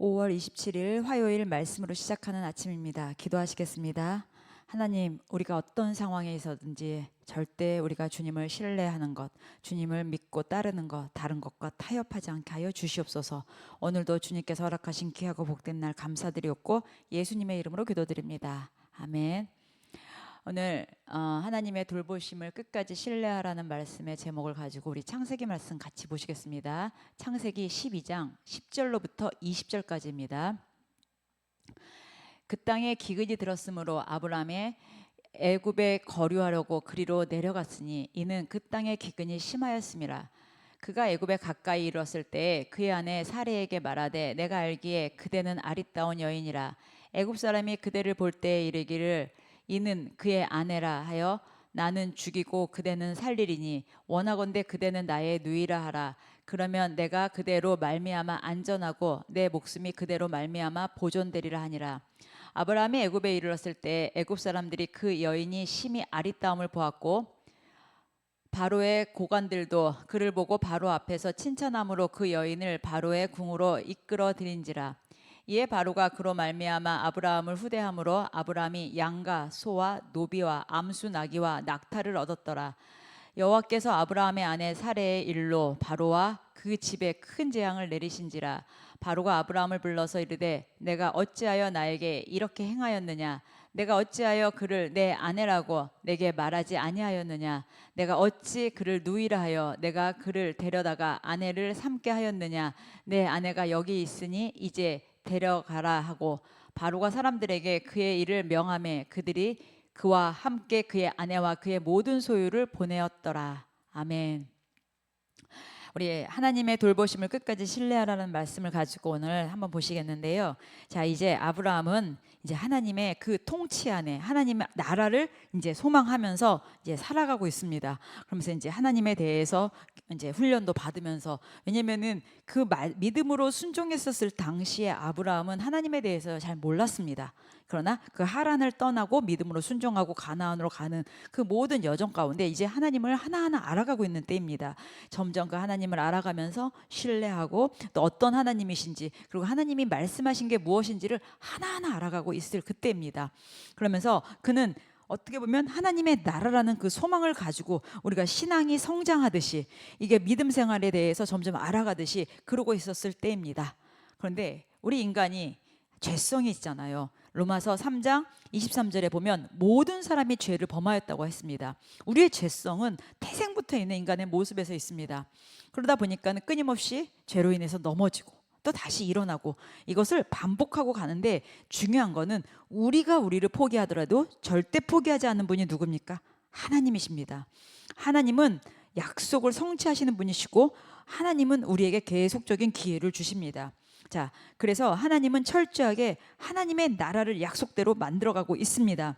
5월 27일 화요일 말씀으로 시작하는 아침입니다. 기도하시겠습니다. 하나님, 우리가 어떤 상황에 있어든지 절대 우리가 주님을 신뢰하는 것, 주님을 믿고 따르는 것, 다른 것과 타협하지 않게 하여 주시옵소서. 오늘도 주님께서 허락하신 귀하고 복된 날 감사드리옵고 예수님의 이름으로 기도드립니다. 아멘. 오늘 하나님의 돌보심을 끝까지 신뢰하라는 말씀의 제목을 가지고 우리 창세기 말씀 같이 보시겠습니다. 창세기 12장 10절로부터 20절까지입니다. 그 땅에 기근이 들었으므로 아브라함의 애굽에 거류하려고 그리로 내려갔으니 이는 그 땅의 기근이 심하였음이라. 그가 애굽에 가까이 이르렀을 때 그의 아내 사레에게 말하되 내가 알기에 그대는 아리따운 여인이라. 애굽 사람이 그대를 볼 때에 이르기를 이는 그의 아내라 하여 나는 죽이고 그대는 살리리니 원하건대 그대는 나의 누이라 하라. 그러면 내가 그대로 말미암아 안전하고 내 목숨이 그대로 말미암아 보존되리라 하니라. 아브라함이 애굽에 이르렀을 때 애굽 사람들이 그 여인이 심히 아리따움을 보았고 바로의 고관들도 그를 보고 바로 앞에서 칭찬함으로 그 여인을 바로의 궁으로 이끌어 들인지라. 이에 바로가 그로 말미암아 아브라함을 후대함으로 아브라함이 양과 소와 노비와 암수 나귀와 낙타를 얻었더라. 여호와께서 아브라함의 아내 사레의 일로 바로와 그 집에 큰 재앙을 내리신지라. 바로가 아브라함을 불러서 이르되 내가 어찌하여 나에게 이렇게 행하였느냐. 내가 어찌하여 그를 내 아내라고 내게 말하지 아니하였느냐. 내가 어찌 그를 누이라 하여 내가 그를 데려다가 아내를 삼게 하였느냐. 내 아내가 여기 있으니 이제 데려가라 하고 바로가 사람들에게 그의 일을 명하매 그들이 그와 함께 그의 아내와 그의 모든 소유를 보내었더라. 아멘. 우리 하나님의 돌보심을 끝까지 신뢰하라는 말씀을 가지고 오늘 한번 보시겠는데요. 자, 이제 아브라함은 이제 하나님의 그 통치 안에 하나님의 나라를 이제 소망하면서 이제 살아가고 있습니다. 그러면서 이제 하나님에 대해서 이제 훈련도 받으면서, 왜냐면은 그 믿음으로 순종했었을 당시에 아브라함은 하나님에 대해서 잘 몰랐습니다. 그러나 그 하란을 떠나고 믿음으로 순종하고 가나안으로 가는 그 모든 여정 가운데 이제 하나님을 하나하나 알아가고 있는 때입니다. 점점 그 하나님을 알아가면서 신뢰하고 또 어떤 하나님이신지, 그리고 하나님이 말씀하신 게 무엇인지를 하나하나 알아가고 있을 그때입니다. 그러면서 그는 어떻게 보면 하나님의 나라라는 그 소망을 가지고 우리가 신앙이 성장하듯이 이게 믿음 생활에 대해서 점점 알아가듯이 그러고 있었을 때입니다. 그런데 우리 인간이 죄성이 있잖아요. 로마서 3장 23절에 보면 모든 사람이 죄를 범하였다고 했습니다. 우리의 죄성은 태생부터 있는 인간의 모습에서 있습니다. 그러다 보니까 끊임없이 죄로 인해서 넘어지고 또 다시 일어나고 이것을 반복하고 가는데, 중요한 거는 우리가 우리를 포기하더라도 절대 포기하지 않는 분이 누굽니까? 하나님이십니다. 하나님은 약속을 성취하시는 분이시고 하나님은 우리에게 계속적인 기회를 주십니다. 자, 그래서 하나님은 철저하게 하나님의 나라를 약속대로 만들어가고 있습니다.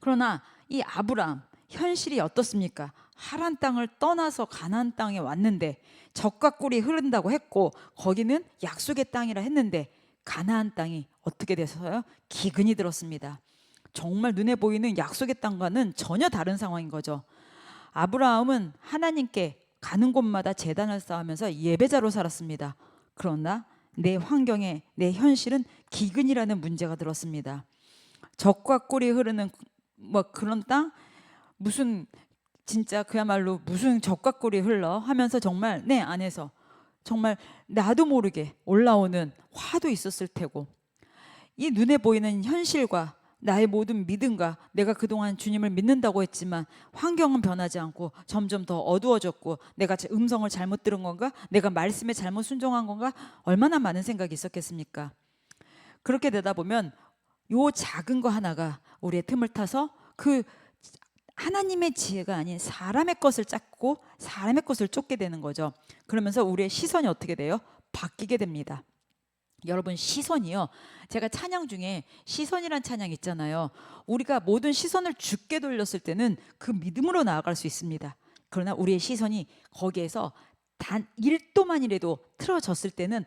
그러나 이 아브라함 현실이 어떻습니까? 하란 땅을 떠나서 가나안 땅에 왔는데 적과 꿀이 흐른다고 했고 거기는 약속의 땅이라 했는데 가나안 땅이 어떻게 돼서요? 기근이 들었습니다. 정말 눈에 보이는 약속의 땅과는 전혀 다른 상황인 거죠. 아브라함은 하나님께 가는 곳마다 제단을 쌓으면서 예배자로 살았습니다. 그러나 내 환경에 내 현실은 기근이라는 문제가 들었습니다. 적과 꿀이 흐르는 뭐 그런 땅, 무슨 진짜 그야말로 무슨 적과 꿀이 흘러 하면서 정말 내 안에서 정말 나도 모르게 올라오는 화도 있었을 테고, 이 눈에 보이는 현실과 나의 모든 믿음과 내가 그동안 주님을 믿는다고 했지만 환경은 변하지 않고 점점 더 어두워졌고, 내가 제 음성을 잘못 들은 건가? 내가 말씀에 잘못 순종한 건가? 얼마나 많은 생각이 있었겠습니까? 그렇게 되다 보면 요 작은 거 하나가 우리의 틈을 타서 그 하나님의 지혜가 아닌 사람의 것을 찾고 사람의 것을 쫓게 되는 거죠. 그러면서 우리의 시선이 어떻게 돼요? 바뀌게 됩니다. 여러분, 시선이요, 제가 찬양 중에 시선이란 찬양 있잖아요. 우리가 모든 시선을 주께 돌렸을 때는 그 믿음으로 나아갈 수 있습니다. 그러나 우리의 시선이 거기에서 단 1도만이라도 틀어졌을 때는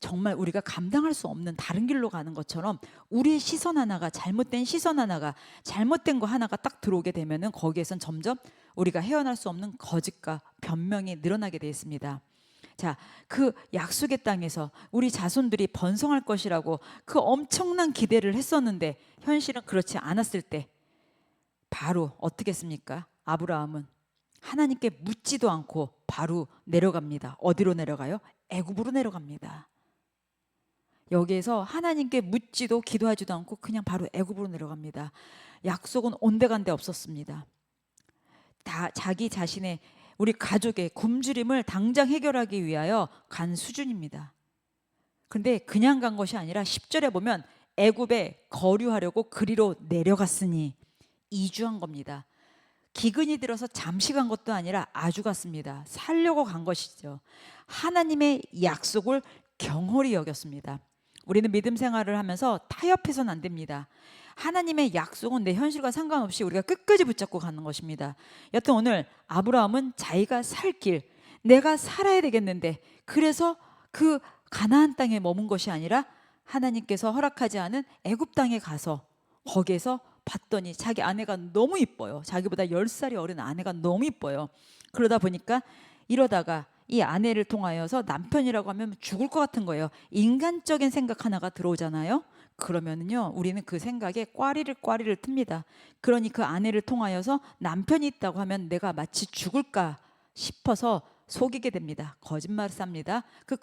정말 우리가 감당할 수 없는 다른 길로 가는 것처럼 우리의 시선 하나가, 잘못된 시선 하나가, 잘못된 거 하나가 딱 들어오게 되면은 거기에선 점점 우리가 헤어날 수 없는 거짓과 변명이 늘어나게 되어 있습니다. 자, 그 약속의 땅에서 우리 자손들이 번성할 것이라고 그 엄청난 기대를 했었는데 현실은 그렇지 않았을 때 바로 어떻게 했습니까? 아브라함은 하나님께 묻지도 않고 바로 내려갑니다. 어디로 내려가요? 애굽으로 내려갑니다. 여기에서 하나님께 묻지도 기도하지도 않고 그냥 바로 애굽으로 내려갑니다. 약속은 온데간데 없었습니다. 다 자기 자신의 우리 가족의 굶주림을 당장 해결하기 위하여 간 수준입니다. 근데 그냥 간 것이 아니라 10절에 보면 애굽에 거류하려고 그리로 내려갔으니 이주한 겁니다. 기근이 들어서 잠시 간 것도 아니라 아주 갔습니다. 살려고 간 것이죠. 하나님의 약속을 경홀히 여겼습니다. 우리는 믿음 생활을 하면서 타협해서는 안 됩니다. 하나님의 약속은 내 현실과 상관없이 우리가 끝까지 붙잡고 가는 것입니다. 여튼 오늘 아브라함은 자기가 살 길, 내가 살아야 되겠는데 그래서 그 가나안 땅에 머문 것이 아니라 하나님께서 허락하지 않은 애굽 땅에 가서 거기에서 봤더니 자기 아내가 너무 이뻐요. 자기보다 10살이 어린 아내가 너무 이뻐요. 그러다 보니까 이러다가 이 아내를 통하여서 남편이라고 하면 죽을 것 같은 거예요. 인간적인 생각 하나가 들어오잖아요. 그러면은요, 우리는 그 생각에 꽈리를 틉니다. 그러니 그 아내를 통하여서 남편이 있다고 하면 내가 마치 죽을까 싶어서 속이게 됩니다. 거짓말을 쌉니다. 그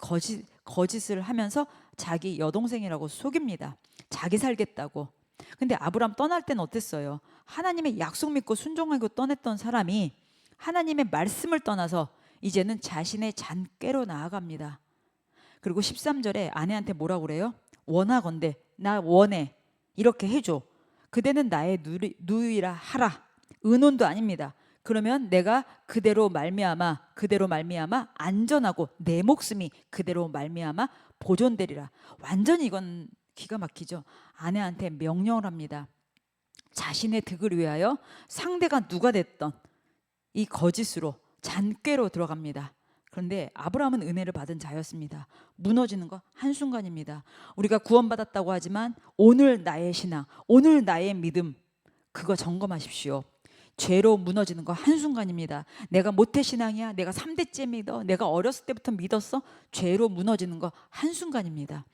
거짓을 하면서 자기 여동생이라고 속입니다. 자기 살겠다고. 근데 아브라함 떠날 때는 어땠어요? 하나님의 약속 믿고 순종하고 떠났던 사람이 하나님의 말씀을 떠나서 이제는 자신의 잔꾀로 나아갑니다. 그리고 13절에 아내한테 뭐라고 그래요? 원하건대 나 원해 이렇게 해줘. 그대는 나의 누이라 하라. 의논도 아닙니다. 그러면 내가 그대로 말미암아 안전하고 내 목숨이 그대로 말미암아 보존되리라. 완전히 이건 기가 막히죠. 아내한테 명령을 합니다. 자신의 득을 위하여 상대가 누가 됐던 이 거짓으로 잔꾀로 들어갑니다. 그런데 아브라함은 은혜를 받은 자였습니다. 무너지는 거 한순간입니다. 우리가 구원받았다고 하지만 오늘 나의 신앙, 오늘 나의 믿음 그거 점검하십시오. 죄로 무너지는 거 한순간입니다. 내가 모태신앙이야, 내가 3대째 믿어, 내가 어렸을 때부터 믿었어. 죄로 무너지는 거 한순간입니다.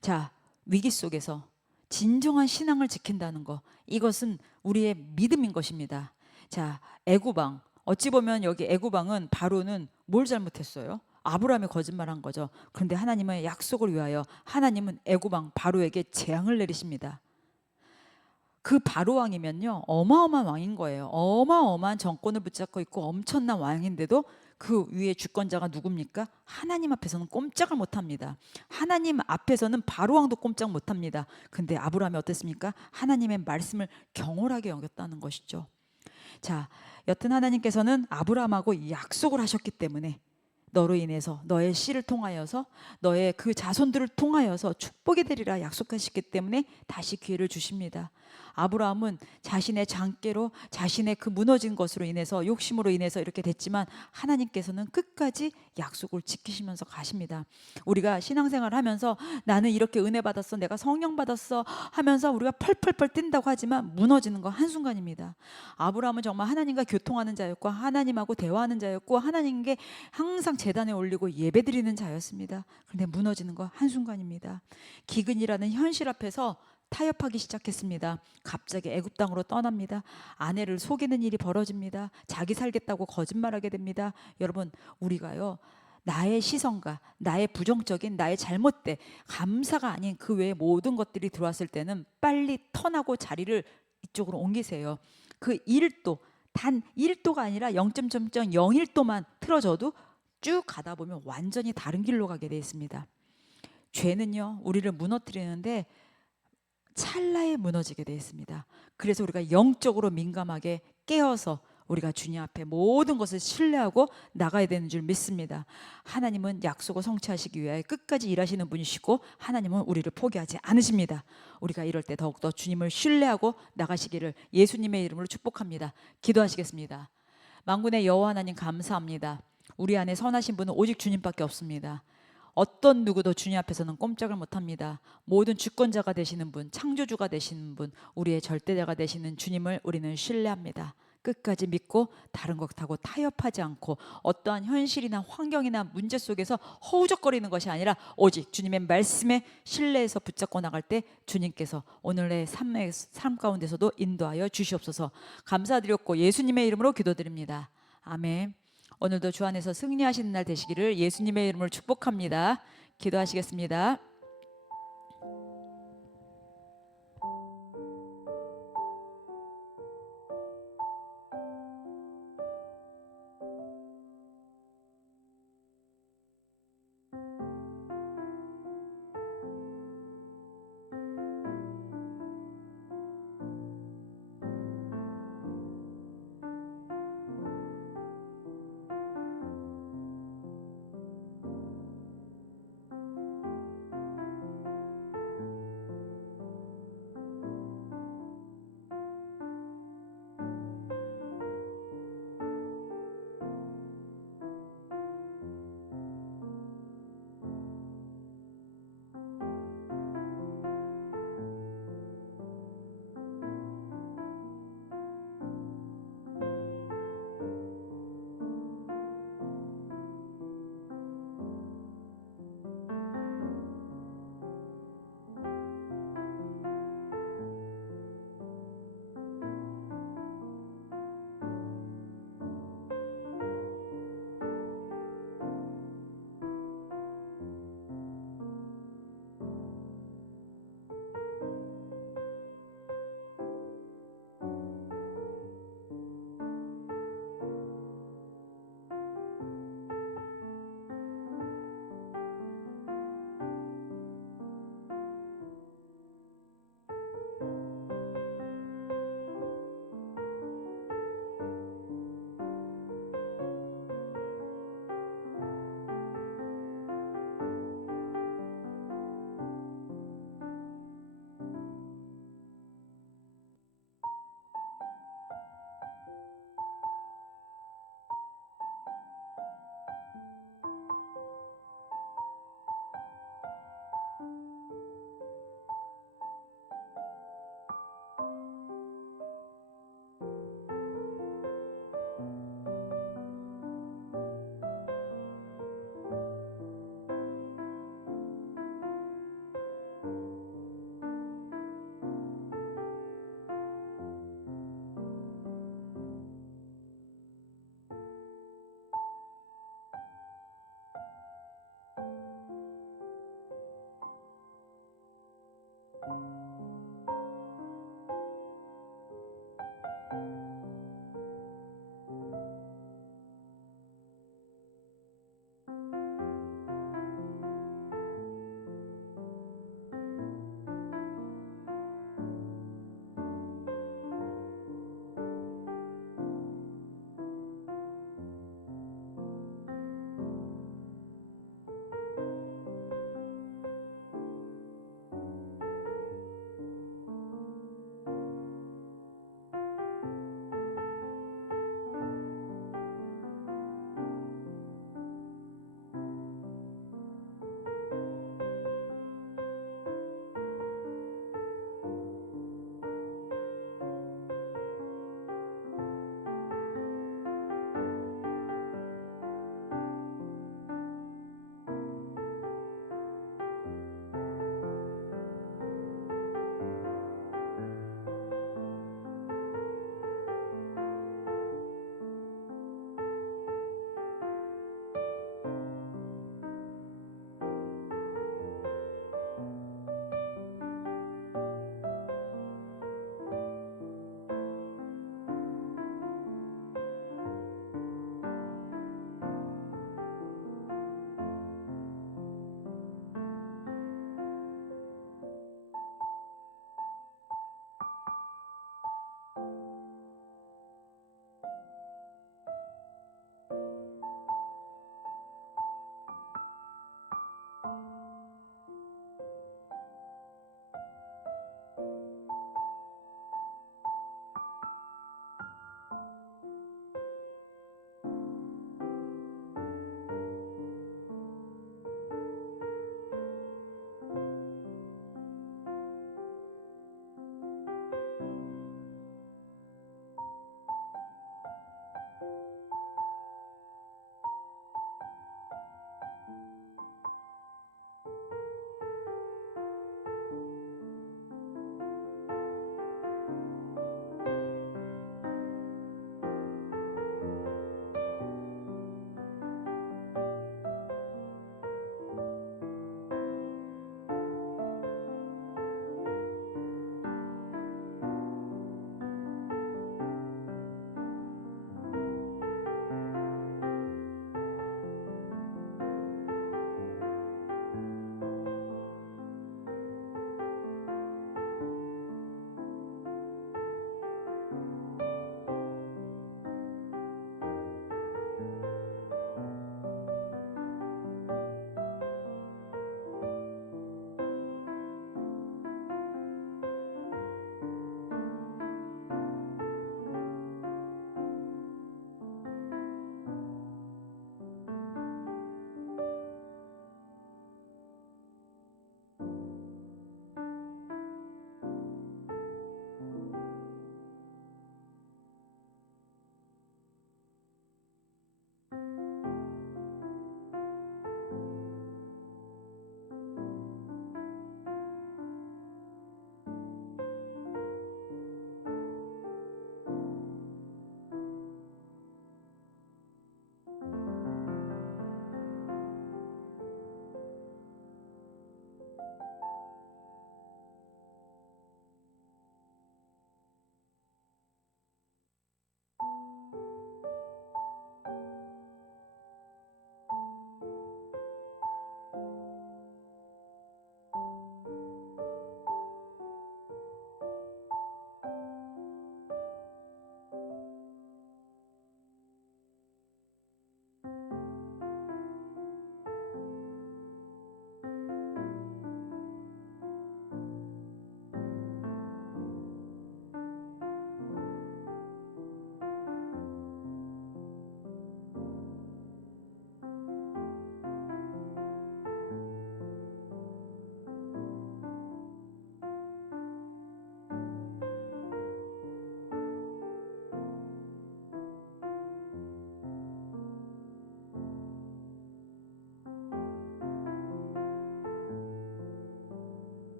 자, 위기 속에서 진정한 신앙을 지킨다는 거, 이것은 우리의 믿음인 것입니다. 자, 애굽왕, 어찌 보면 여기 애굽왕은 바로는 뭘 잘못했어요? 아브라함이 거짓말한 거죠. 그런데 하나님의 약속을 위하여 하나님은 애굽왕 바로에게 재앙을 내리십니다. 그 바로 왕이면요, 어마어마한 왕인 거예요. 어마어마한 정권을 붙잡고 있고 엄청난 왕인데도 그 위에 주권자가 누굽니까? 하나님 앞에서는 꼼짝을 못합니다. 하나님 앞에서는 바로 왕도 꼼짝 못합니다. 근데 아브라함이 어땠습니까? 하나님의 말씀을 경홀하게 여겼다는 것이죠. 자, 여튼 하나님께서는 아브라함하고 약속을 하셨기 때문에 너로 인해서 너의 씨를 통하여서 너의 그 자손들을 통하여서 축복이 되리라 약속하셨기 때문에 다시 기회를 주십니다. 아브라함은 자신의 장깨로 자신의 그 무너진 것으로 인해서 욕심으로 인해서 이렇게 됐지만 하나님께서는 끝까지 약속을 지키시면서 가십니다. 우리가 신앙생활을 하면서 나는 이렇게 은혜 받았어, 내가 성령 받았어 하면서 우리가 펄펄펄 뛴다고 하지만 무너지는 거 한순간입니다. 아브라함은 정말 하나님과 교통하는 자였고 하나님하고 대화하는 자였고 하나님께 항상 제단에 올리고 예배드리는 자였습니다. 그런데 무너지는 거 한순간입니다. 기근이라는 현실 앞에서 타협하기 시작했습니다. 갑자기 애굽 땅으로 떠납니다. 아내를 속이는 일이 벌어집니다. 자기 살겠다고 거짓말하게 됩니다. 여러분, 우리가요, 나의 시선과 나의 부정적인 나의 잘못된 감사가 아닌 그 외의 모든 것들이 들어왔을 때는 빨리 턴하고 자리를 이쪽으로 옮기세요. 그 1도 단 1도가 아니라 0.01도만 틀어져도 쭉 가다 보면 완전히 다른 길로 가게 되어 있습니다. 죄는요, 우리를 무너뜨리는데 찰나에 무너지게 되어 있습니다. 그래서 우리가 영적으로 민감하게 깨어서 우리가 주님 앞에 모든 것을 신뢰하고 나가야 되는 줄 믿습니다. 하나님은 약속을 성취하시기 위해 끝까지 일하시는 분이시고 하나님은 우리를 포기하지 않으십니다. 우리가 이럴 때 더욱더 주님을 신뢰하고 나가시기를 예수님의 이름으로 축복합니다. 기도하시겠습니다. 만군의 여호와 하나님 감사합니다. 우리 안에 선하신 분은 오직 주님밖에 없습니다. 어떤 누구도 주님 앞에서는 꼼짝을 못합니다. 모든 주권자가 되시는 분, 창조주가 되시는 분, 우리의 절대자가 되시는 주님을 우리는 신뢰합니다. 끝까지 믿고 다른 것하고 타협하지 않고 어떠한 현실이나 환경이나 문제 속에서 허우적거리는 것이 아니라 오직 주님의 말씀에 신뢰해서 붙잡고 나갈 때 주님께서 오늘의 삶 가운데서도 인도하여 주시옵소서. 감사드렸고 예수님의 이름으로 기도드립니다. 아멘. 오늘도 주 안에서 승리하시는 날 되시기를 예수님의 이름으로 축복합니다. 기도하시겠습니다.